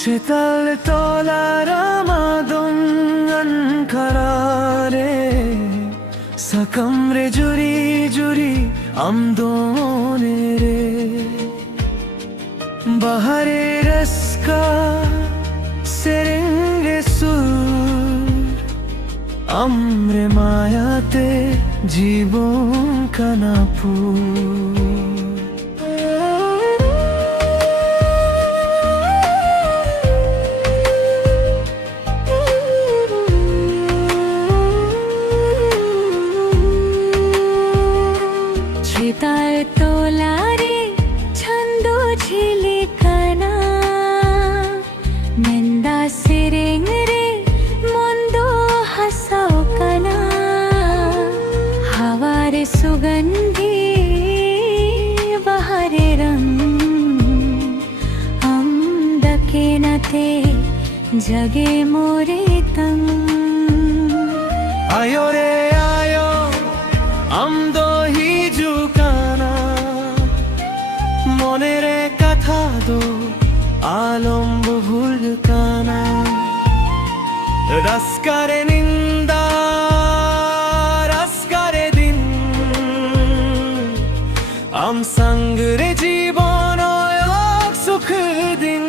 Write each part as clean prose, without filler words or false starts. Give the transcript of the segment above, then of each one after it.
Chital tolaram karare sakamre juri juri amdone re bahare raska serenge sur amre mayate জীবন কানাপুর চিতার তোলারে ছন্দ ঝিলিকানা নিন্দা সিরিং রে মন্দ হাসাও কানা হাওয়ারে সুগন্ধি বাহারে রং আমদকে নাতে জগে মোরে তং আয়ো রে আয়ো আমদো হিজুকানা মনের কথা দো আলম্ব ভুলকানা রাস্কারে নিন্দা রাস্কারে দিন আম সঙ্গরে জীবন সুখ দিন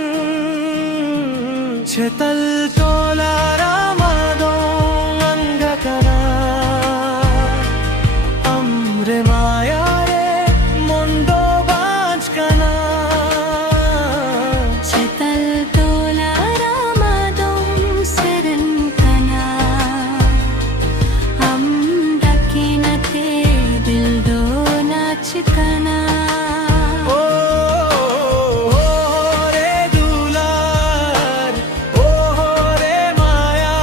ছেতল তোলার আমাদং অঙ্গকানা আমরে মায়া রে মন্দ বাজকানা চিতাল তোলার আমাদং সেরং কানা আমদকে নাতে দিল দো নাচকানা রে দুলার রে মায়া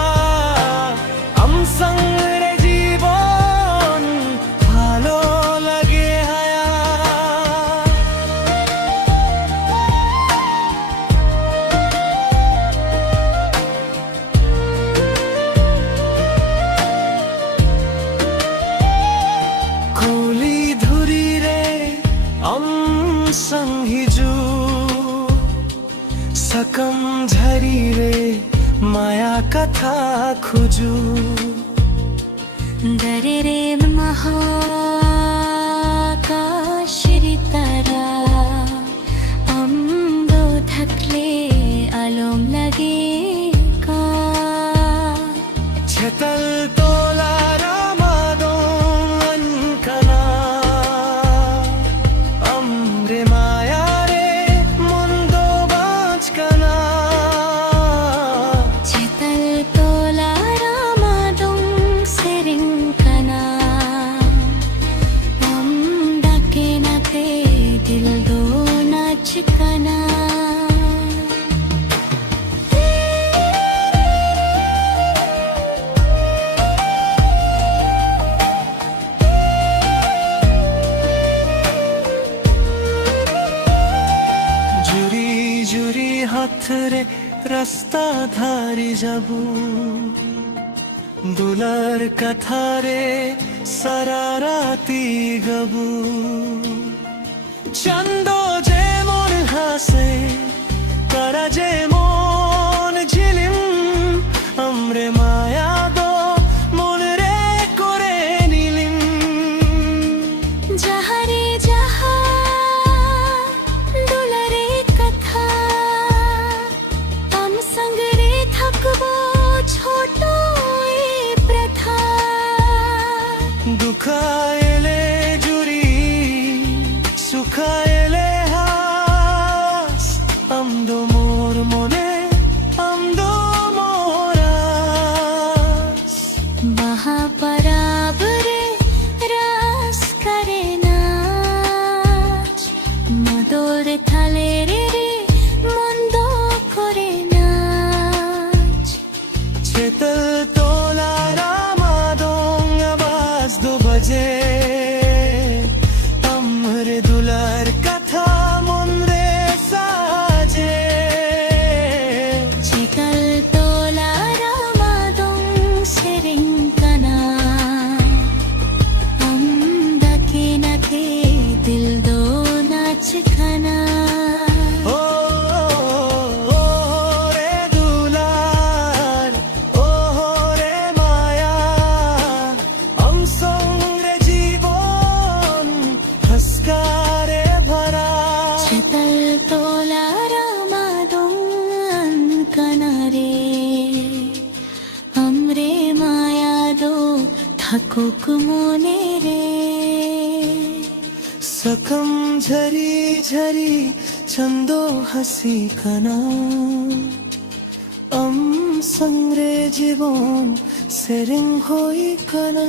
আম সঙ্গরে জীবন ভালো লাগে হায়া কুলি ধুরি রে আম সংহিজু सकम झरी रे माया कथा खुजू दरे रे महाकाशरी तारा আমদো থাকলে আলম লাগে কা ছেতল তোলার আমাদং কানা আমরে মায়া রে মন্দ বাজকানা চিতাল তোলার আমাদং সেরিং কানা আমদকে নাতে দিল দো নাচকানা জুরি জুরি হাতরে রাস্তা ধারি যাবু দুলার কথারে সারা রাতি গাবু চন্দ যেমন হাসে তারা যেমন ঝিলিম আমরে মায়া গো মন রে করে নিলিম যাহারে যাহা দুলারে কথা আম সঙ্গরে থাকবো ছোট এ প্রথা দুঃখাইলে জুরি সুখাইলে হাস আমদো মোর মনে আমদো মোরাস বাহা বরাবরে রাস করে নাচ মদর থালে রে মন্দ করে নাচ ছেতল তোলার আমাদং আওয়াজ দো বাজে আমরে দুলার কথা মন রে সাজে চিতাল তোলার আমাদং সেরিং কানা আমদকে নাতে দিল দো নাচকানা ও হোক মনে রে सकम झरी झरी चंदो हसी कना संग्रे जीवन सेरिंग होई कना